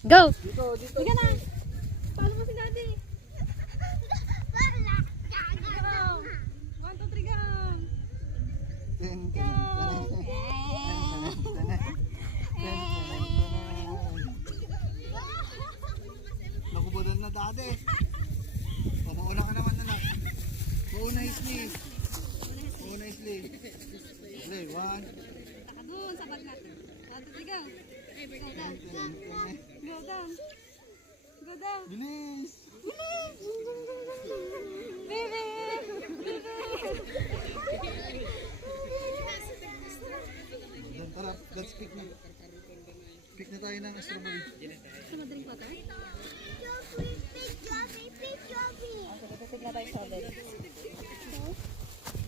Go! Dito, dito. Sige na. Follow mo si Daddy. Go! 1, 2, 3, go! Ten, Go! Nakubudan na dati. Pamauna ka naman na. Mauna isli. Mauna isli. Isli, 1. Taka dun sa bag natin. 1, 2, 3, go! Go down. Go down. Go down. Bilis! Baby! Dan, tara, let's pick na. Pick na tayo ng strawberry. Gusto mo drink water? Pipig na tayo strawberry.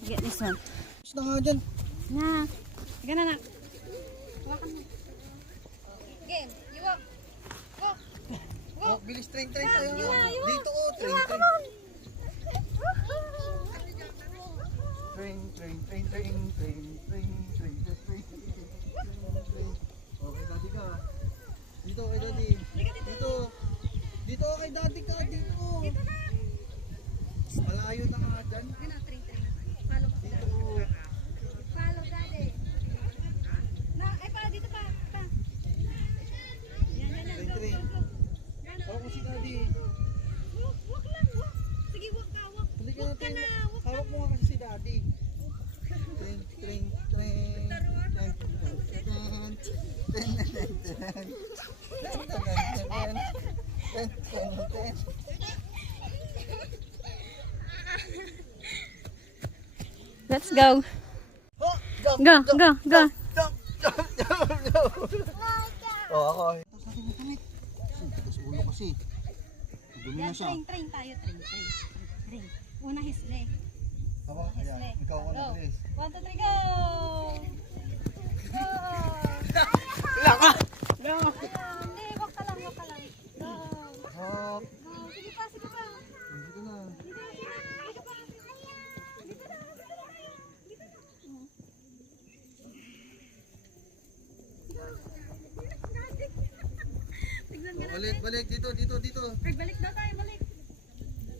Get this one. Gusto na nga dyan. Na. Sige na. Hawakan mo. Game. You walk. Walk. Oh, bilis, train tayo. Yeah. Dito, oh, train. Okay, daddy ka. Dito kay daddy. Dito. Dito kay daddy ka. Dito. Malayo na nga dyan. Train. Follow mo si Dito. Daddy. Follow Daddy. Na, ay para dito pa. Yan. Train. Go. Hawak mo si daddy. Walk lang. Sige, walk ka. Halika na, train. na, walk Hawak mo nga kasi si daddy. Train. Let's go. Go. Oh, ako. Tapos natin yung kamit. Tigas ulo kasi. Dumi na siya. Train tayo. Train. Una hisle. Tama, ayan. Ikaw ka na, please. 1, 2, 3, go! Go! Wala ka! Hindi, walk ka lang. Go! Hop. Go! Sige pa. Dito na. Dito pa. Tignan ka na. Balik. Dito. Balik daw tayo, balik.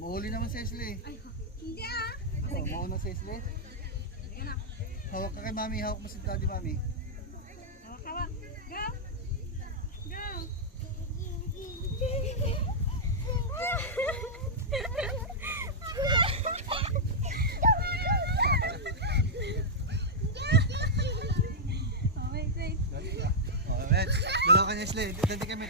Mahuli naman si Esli. Ay, hindi Oh, mauna si Esli. Sige na. Hawak ka kay mami. Hawak mo si daddy mami. Hawak. Go! Go! Oh, wait. Daddy ka. Oh, wait. Dalawa ka ni Esli. Daddy kami.